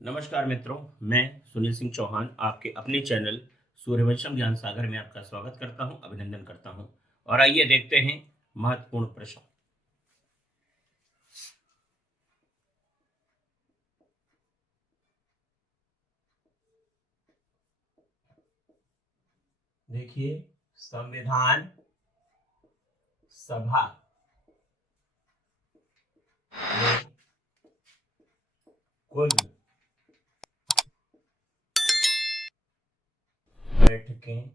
नमस्कार मित्रों, मैं सुनील सिंह चौहान आपके अपने चैनल सूर्यवंशम ज्ञान सागर में आपका स्वागत करता हूं, अभिनंदन करता हूं। और आइए देखते हैं महत्वपूर्ण प्रश्न। देखिए, संविधान सभा में कुल बैठकें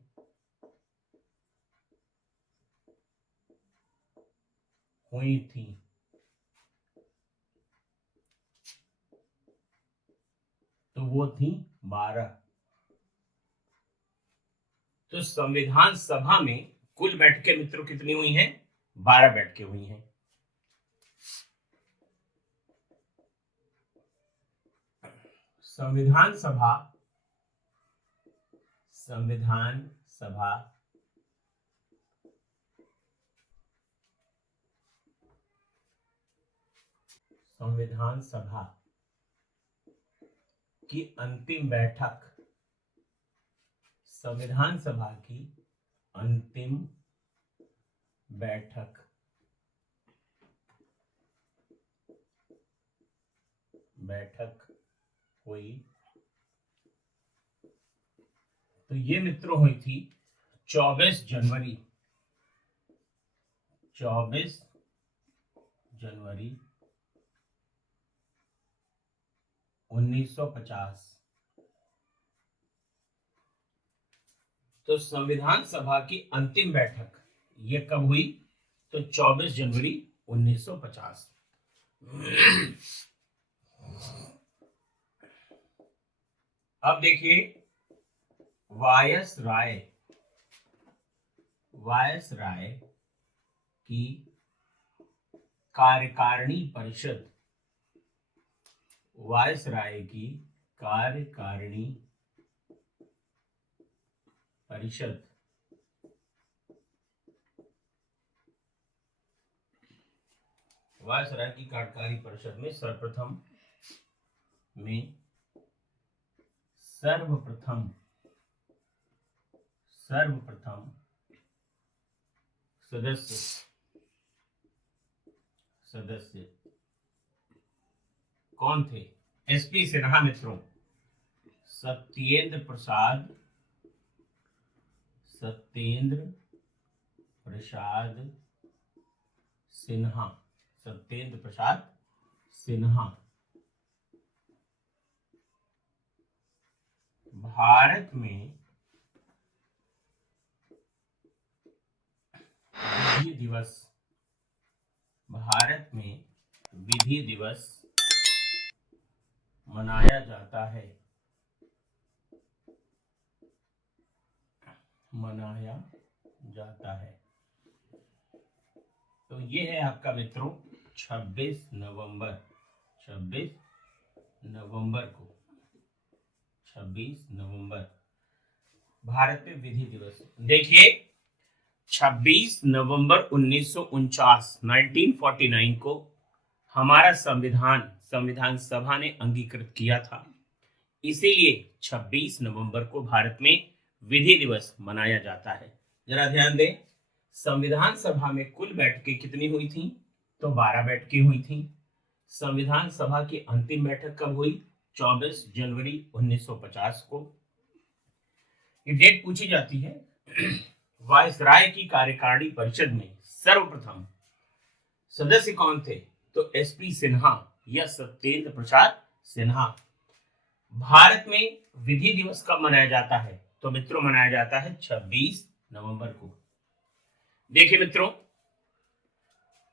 हुई थी, तो वो थी 12। तो संविधान सभा में कुल बैठकें मित्रों कितनी हुई हैं? 12 बैठकें हुई हैं। संविधान सभा संविधान सभा संविधान सभा की अंतिम बैठक संविधान सभा की अंतिम बैठक हुई, तो ये मित्रों हुई थी 24 जनवरी 1950। तो संविधान सभा की अंतिम बैठक ये कब हुई? तो 24 जनवरी 1950। अब देखिए, वायसराय की कार्यकारिणी परिषद वायसराय की कार्यकारिणी परिषद वायसराय की कार्यकारी परिषद में सर्वप्रथम सदस्य कौन थे? एसपी सिन्हा मित्रों, सत्येंद्र प्रसाद सिन्हा सत्येंद्र प्रसाद सिन्हा भारत में विधि दिवस मनाया जाता है। तो ये है आपका मित्रों 26 नवंबर 26 नवंबर भारत में विधि दिवस। देखिए, 26 नवंबर 1949 को हमारा संविधान सभा ने अंगीकृत किया था। इसीलिए 26 नवंबर को भारत में विधि दिवस मनाया जाता है। जरा ध्यान दें, संविधान सभा में कुल बैठकें कितनी हुई थी? तो 12 बैठकें हुई थी। संविधान सभा की अंतिम बैठक कब हुई? 24 जनवरी 1950 को। ये डेट पूछी जाती है। वायसराय की कार्यकारिणी परिषद में सर्वप्रथम सदस्य कौन थे? तो एसपी सिन्हा या सत्येंद्र प्रसाद सिन्हा। भारत में विधि दिवस कब मनाया जाता है? तो मित्रों मनाया जाता है 26 नवंबर को। देखिए मित्रों,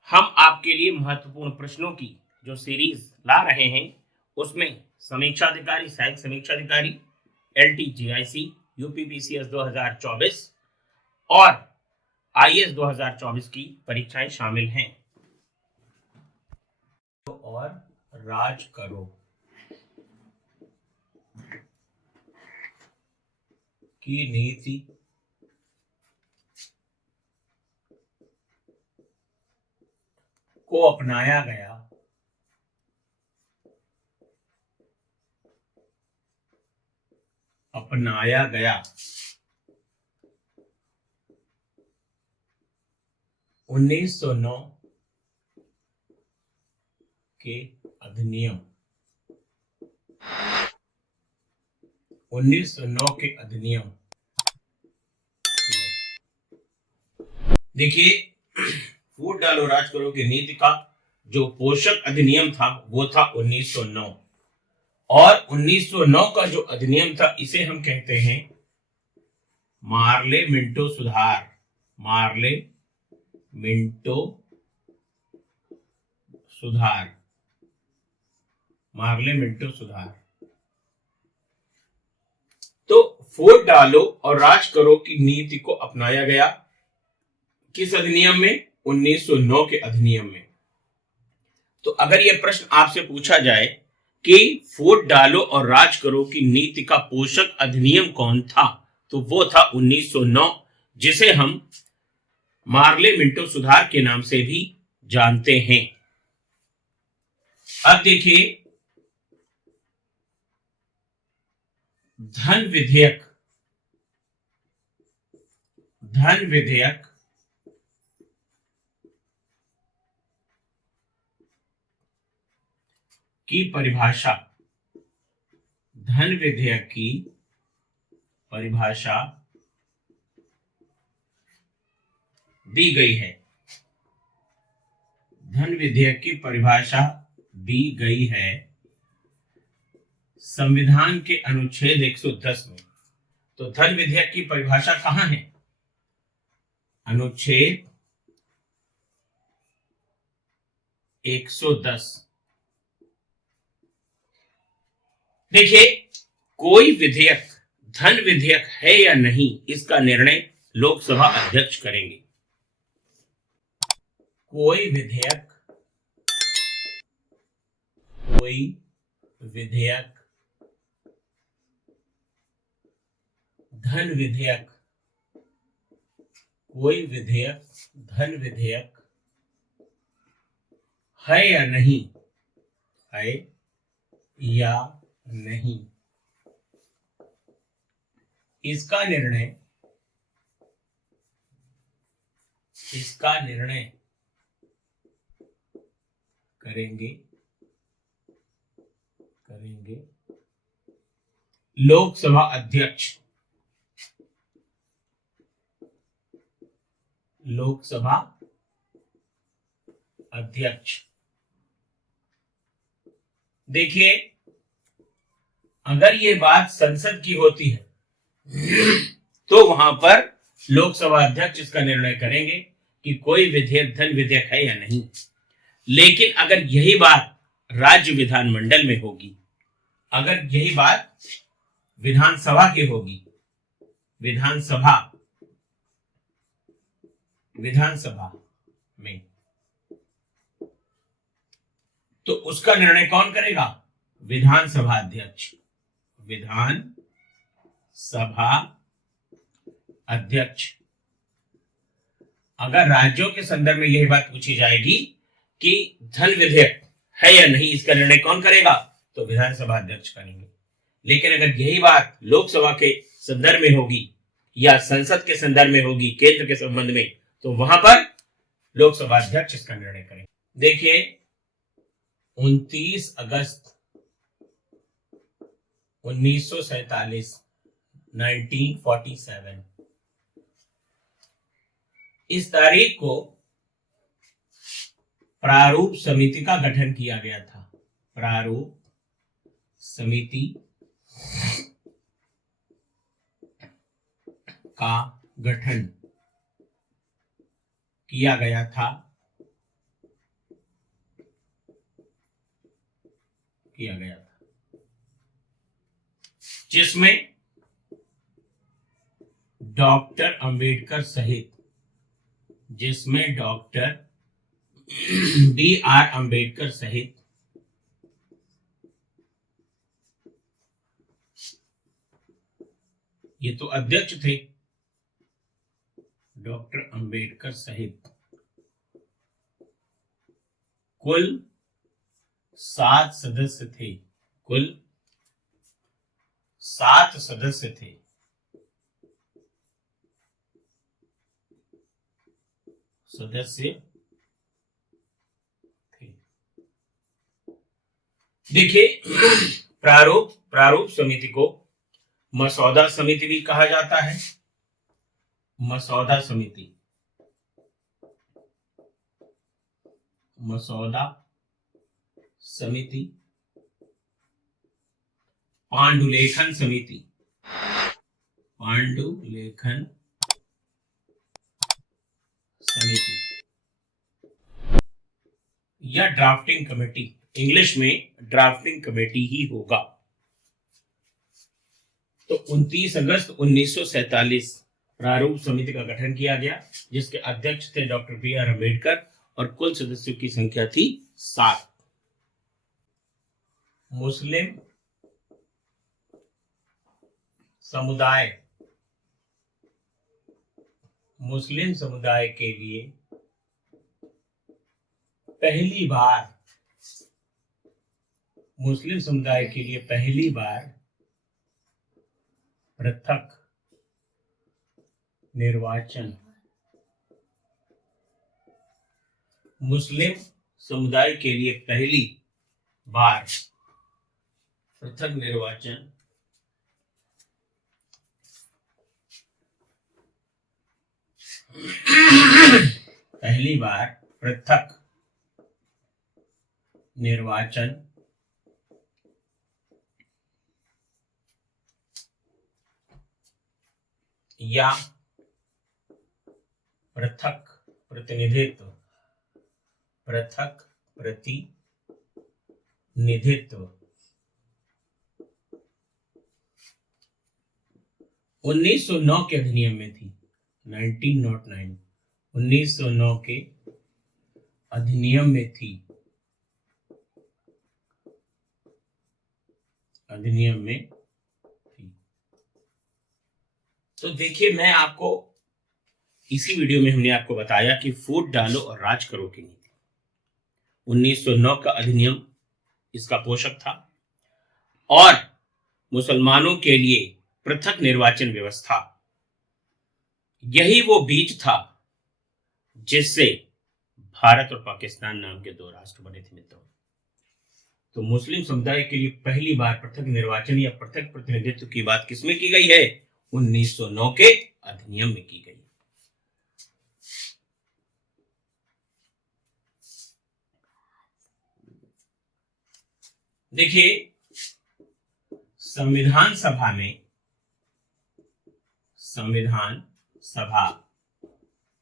हम आपके लिए महत्वपूर्ण प्रश्नों की जो सीरीज ला रहे हैं उसमें समीक्षा अधिकारी, सहायक समीक्षा अधिकारी, LTJIC, UPPCS 2024 और IAS 2024 की परीक्षाएं शामिल हैं। और राज करो की नीति को अपनाया गया अपनाया गया 1909 के अधिनियम 1909 के अधिनियम। देखिए, फूट डालो राज करो की नीति का जो पोषक अधिनियम था वो था 1909, और 1909 का जो अधिनियम था इसे हम कहते हैं मार्ले मिंटो सुधार। मार्ले मिंटो सुधार। मार्ले मिंटो सुधार। तो वोट डालो और राज करो की नीति को अपनाया गया किस अधिनियम में? 1909 के अधिनियम में। तो अगर यह प्रश्न आपसे पूछा जाए कि वोट डालो और राज करो की नीति का पोषक अधिनियम कौन था, तो वो था 1909, जिसे हम मार्ले मिंटो सुधार के नाम से भी जानते हैं। अब देखिए, धन विधेयक। धन विधेयक की परिभाषा। धन विधेयक की परिभाषा दी गई है। धन विधेयक की परिभाषा दी गई है संविधान के अनुच्छेद 110 में। तो धन विधेयक की परिभाषा कहां है? अनुच्छेद 110। देखिए, कोई विधेयक धन विधेयक है या नहीं, इसका निर्णय लोकसभा अध्यक्ष करेंगे। कोई विधेयक धन विधेयक कोई विधेयक धन विधेयक है या नहीं, है या नहीं, इसका निर्णय करेंगे लोकसभा अध्यक्ष। लोकसभा अध्यक्ष। देखिए, अगर ये बात संसद की होती है तो वहां पर लोकसभा अध्यक्ष इसका निर्णय करेंगे कि कोई विधेयक धन विधेयक है या नहीं। लेकिन अगर यही बात राज्य विधानमंडल में होगी, अगर यही बात विधानसभा की होगी, विधानसभा में, तो उसका निर्णय कौन करेगा? विधानसभा अध्यक्ष। विधानसभा अध्यक्ष। अगर राज्यों के संदर्भ में यही बात पूछी जाएगी कि धन विधेयक है या नहीं, इसका निर्णय कौन करेगा? तो विधानसभा अध्यक्ष करेंगे। लेकिन अगर यही बात लोकसभा के संदर्भ में होगी या संसद के संदर्भ में होगी, केंद्र के संबंध में, तो वहां पर लोकसभा अध्यक्ष इसका निर्णय करेंगे। देखिए, 29 अगस्त 1947 1947 इस तारीख को प्रारूप समिति का गठन किया गया था। प्रारूप समिति का गठन किया गया था। जिसमें डॉक्टर अंबेडकर सहित डॉक्टर B.R. अंबेडकर सहित ये तो अध्यक्ष थे, डॉक्टर अंबेडकर सहित कुल 7 सदस्य थे। कुल 7 सदस्य थे। देखिए, प्रारूप प्रारूप समिति को मसौदा समिति भी कहा जाता है। मसौदा समिति, मसौदा समिति, पांडुलेखन समिति, पांडुलेखन समिति, या ड्राफ्टिंग कमेटी। इंग्लिश में ड्राफ्टिंग कमेटी ही होगा। तो 29 अगस्त 1947 प्रारूप समिति का गठन किया गया, जिसके अध्यक्ष थे डॉक्टर बी.आर. अम्बेडकर और कुल सदस्यों की संख्या थी 7। मुस्लिम समुदाय के लिए पहली बार पृथक निर्वाचन, मुस्लिम समुदाय के लिए पहली बार पृथक निर्वाचन पहली बार पृथक निर्वाचन या पृथक प्रतिनिधित्व 1909 के अधिनियम में थी। 1909 के अधिनियम में थी। तो देखिए, मैं आपको इसी वीडियो में हमने आपको बताया कि वोट डालो और राज करो की नीति 1909 का अधिनियम इसका पोषक था, और मुसलमानों के लिए पृथक निर्वाचन व्यवस्था, यही वो बीज था जिससे भारत और पाकिस्तान नाम के 2 राष्ट्र बने थे मित्रों। तो मुस्लिम समुदाय के लिए पहली बार पृथक निर्वाचन या पृथक प्रतिनिधित्व की बात किसमें की गई है? 1909 के अधिनियम में की गई। देखिए, संविधान सभा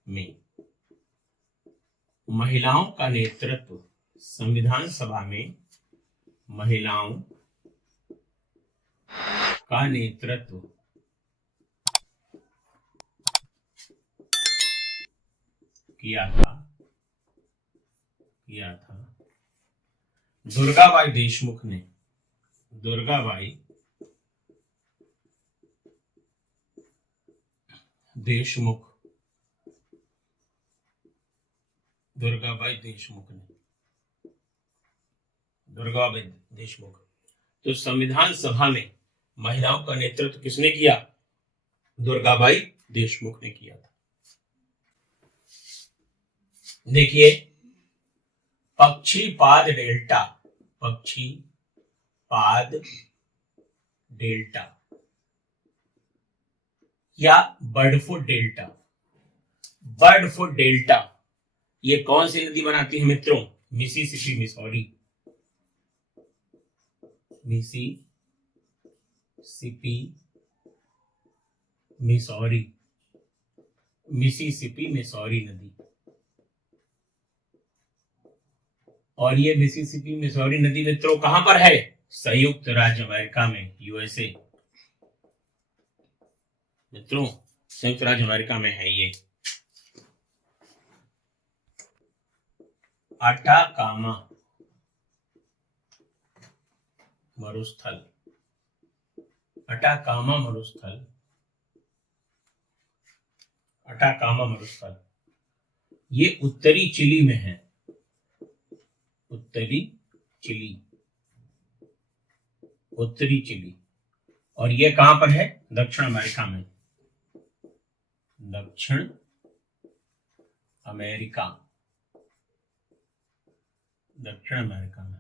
में महिलाओं का नेतृत्व, संविधान सभा में महिलाओं का नेतृत्व किया था दुर्गाबाई देशमुख ने। दुर्गाबाई देशमुख। तो संविधान सभा में महिलाओं का नेतृत्व किसने किया? दुर्गाबाई देशमुख ने किया था। देखिए, पक्षीपाद डेल्टा या बर्डफुट डेल्टा, ये कौन सी नदी बनाती है मित्रों? मिसिसिपी, मिसौरी नदी। और ये मिसिसिपी मिसौरी नदी मित्रों कहां पर है? संयुक्त राज्य अमेरिका में, यूएसए। मित्रों, संयुक्त राज्य अमेरिका में है ये। अटाकामा मरुस्थल, ये उत्तरी चिली में है। उत्तरी चिली, और ये कहां पर है? दक्षिण अमेरिका में। दक्षिण अमेरिका, दक्षिण अमेरिका में।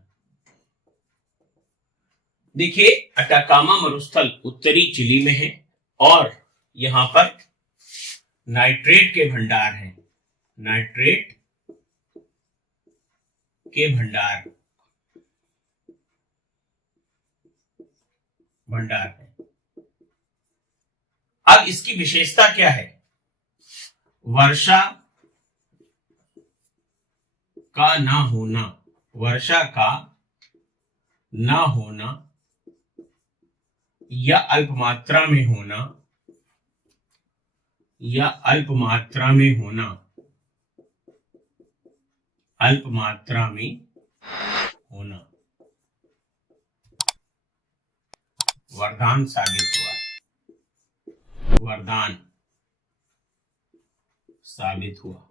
देखिए अटाकामा मरुस्थल उत्तरी चिली में है और यहां पर नाइट्रेट के भंडार हैं, नाइट्रेट के भंडार है। अब इसकी विशेषता क्या है? वर्षा का ना होना, वर्षा का ना होना या अल्प मात्रा में होना, या अल्प मात्रा में होना, अल्प मात्रा में होना वरदान साबित हुआ, वरदान साबित हुआ।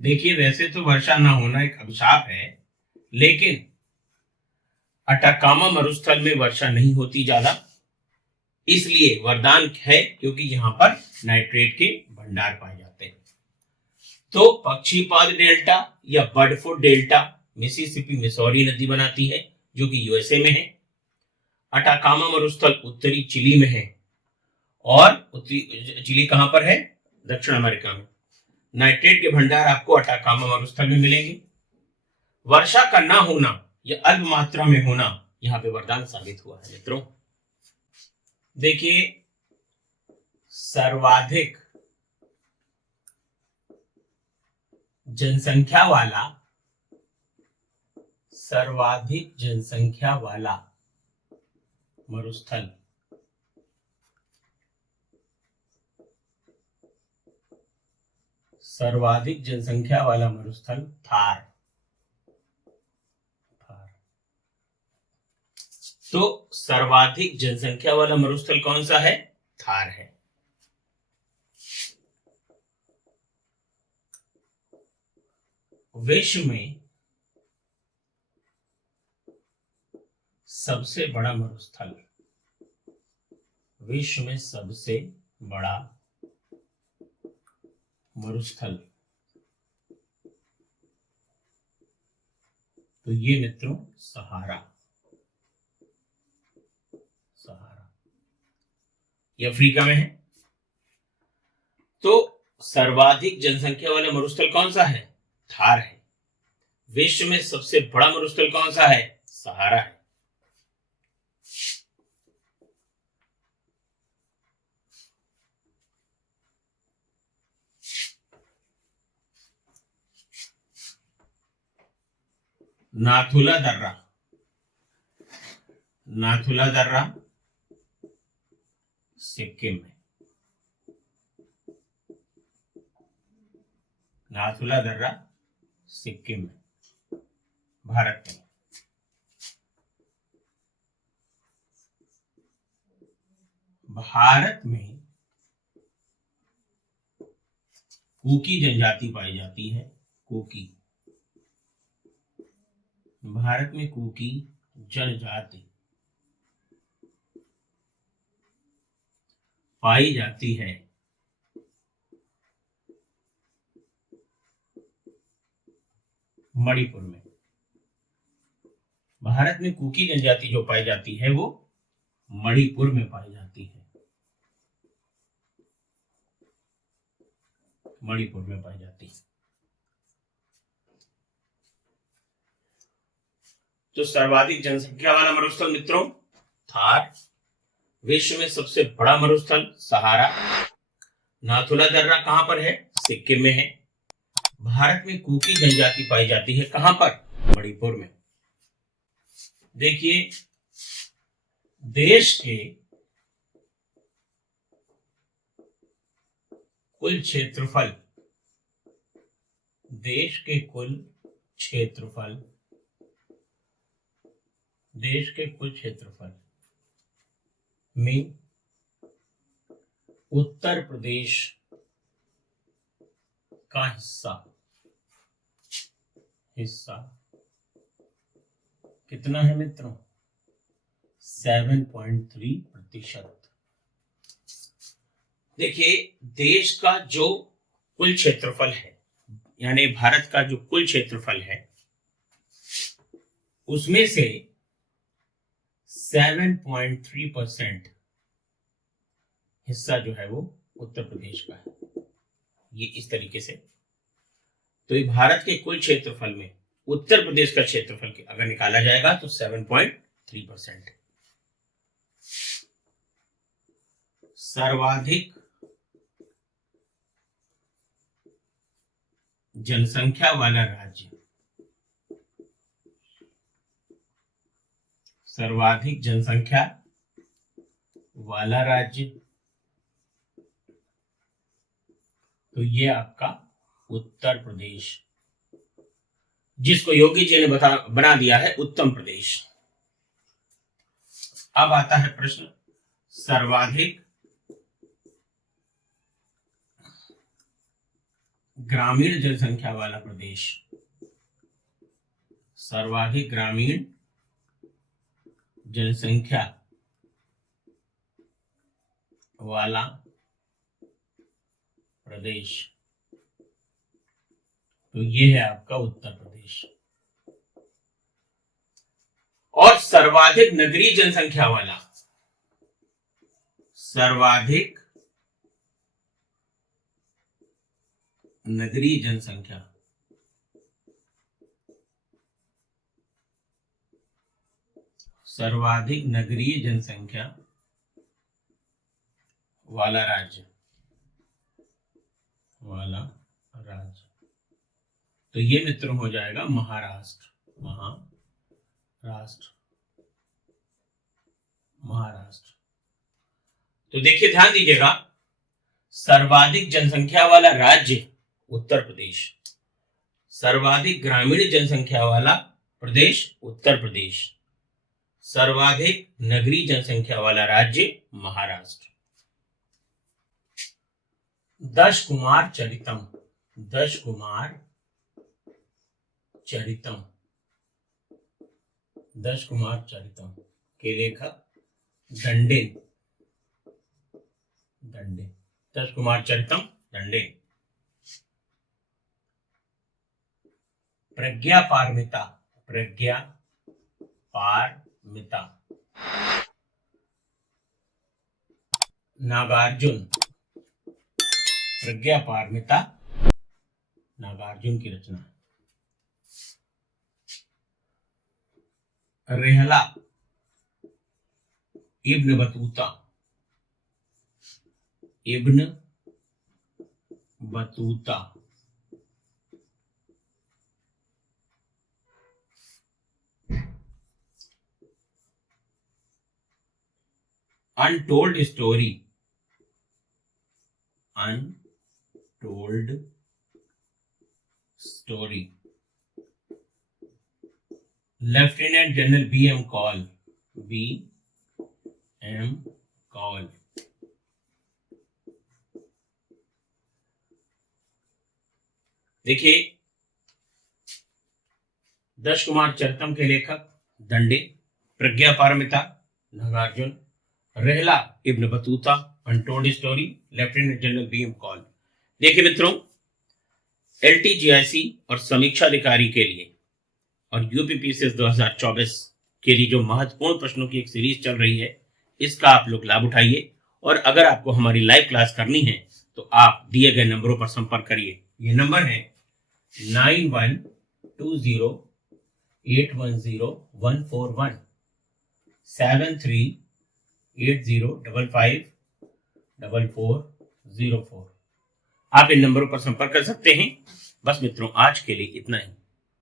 देखिए वैसे तो वर्षा ना होना एक अभिशाप है, लेकिन अटाकामा मरुस्थल में वर्षा नहीं होती ज्यादा, इसलिए वरदान है क्योंकि यहां पर नाइट्रेट के भंडार पाए जाते हैं। तो पक्षीपाद डेल्टा या बर्डफुट डेल्टा मिसिसिपी मिसौरी नदी बनाती है जो कि यूएसए में है। अटाकामा मरुस्थल उत्तरी चिली में है और उत्तरी चिली कहां पर है? दक्षिण अमेरिका में। नाइट्रेट के भंडार आपको अटाकामा मरुस्थल में मिलेंगे। वर्षा का ना होना या अल्प मात्रा में होना यहां पे वरदान साबित हुआ है मित्रों। देखिए सर्वाधिक जनसंख्या वाला मरुस्थल सर्वाधिक जनसंख्या वाला मरुस्थल थार। तो सर्वाधिक जनसंख्या वाला मरुस्थल कौन सा है? थार है। विश्व में सबसे बड़ा मरुस्थल, विश्व में सबसे बड़ा मरुस्थल, तो ये मित्रों सहारा, ये अफ्रीका में है। तो सर्वाधिक जनसंख्या वाला मरुस्थल कौन सा है? थार है। विश्व में सबसे बड़ा मरुस्थल कौन सा है? सहारा है। नाथुला दर्रा, नाथुला दर्रा सिक्किम में, नाथुला दर्रा सिक्किम में, भारत में। भारत में कुकी जनजाति पाई जाती है, कुकी, भारत में कुकी जनजाति पाई जाती है। मणिपुर में, भारत में कुकी जनजाति जो पाई जाती है वो मणिपुर में पाई जाती है, मणिपुर में पाई जाती है। तो सर्वाधिक जनसंख्या वाला मरुस्थल मित्रों थार, विश्व में सबसे बड़ा मरुस्थल सहारा, नाथुला दर्रा कहां पर है? सिक्किम में है। भारत में कुकी जनजाति पाई जाती है कहां पर? मणिपुर में। देखिए देश के कुल क्षेत्रफल, देश के कुल क्षेत्रफल, देश के कुल क्षेत्रफल में उत्तर प्रदेश का हिस्सा कितना है मित्रों? 7.3%। देखिए, देश का जो कुल क्षेत्रफल है, यानी भारत का जो कुल क्षेत्रफल है, उसमें से 7.3% हिस्सा जो है वो उत्तर प्रदेश का है। ये इस तरीके से, तो ये भारत के कुल क्षेत्रफल में उत्तर प्रदेश का क्षेत्रफल अगर निकाला जाएगा तो 7.3%। सर्वाधिक जनसंख्या वाला राज्य, सर्वाधिक जनसंख्या वाला राज्य, तो ये आपका उत्तर प्रदेश, जिसको योगी जी ने बना दिया है उत्तम प्रदेश। अब आता है प्रश्न, सर्वाधिक ग्रामीण जनसंख्या वाला प्रदेश, सर्वाधिक ग्रामीण जनसंख्या वाला प्रदेश, तो ये है आपका उत्तर प्रदेश। और सर्वाधिक नगरीय जनसंख्या वाला, सर्वाधिक नगरीय जनसंख्या, सर्वाधिक नगरीय जनसंख्या वाला राज्य, तो ये मित्रों हो जाएगा महाराष्ट्र। तो देखिए, ध्यान दीजिएगा, सर्वाधिक जनसंख्या वाला राज्य उत्तर प्रदेश, सर्वाधिक ग्रामीण जनसंख्या वाला प्रदेश उत्तर प्रदेश, सर्वाधिक नगरीय जनसंख्या वाला राज्य महाराष्ट्र। दश कुमार चरितम, दश कुमार चरितम, दश कुमार चरितम के लेखक दंडेन, दश कुमार चरितम दंडेन। प्रज्ञा पारमिता, प्रज्ञा पारमिता, नागार्जुन, प्रज्ञा पारमिता नागार्जुन की रचना। Rehla Ibn Battuta, Ibn Battuta, untold story, untold story, lieutenant general B.M. Kaul, B.M. Kaul. देखिए, दश कुमार चरितम के लेखक Dandi, Prajna Paramita Nagarjuna, Rehla Ibn Battuta, untold story, lieutenant general B.M. Kaul. देखिए मित्रों, LTGIC और समीक्षा अधिकारी के लिए और UPPCS 2024 के लिए जो महत्वपूर्ण प्रश्नों की एक सीरीज चल रही है, इसका आप लोग लाभ उठाइए। और अगर आपको हमारी लाइव क्लास करनी है तो आप दिए गए नंबरों पर संपर्क करिए। ये नंबर है 9120810141, 7380554404। आप इन नंबरों पर संपर्क कर सकते हैं। बस मित्रों, आज के लिए इतना ही।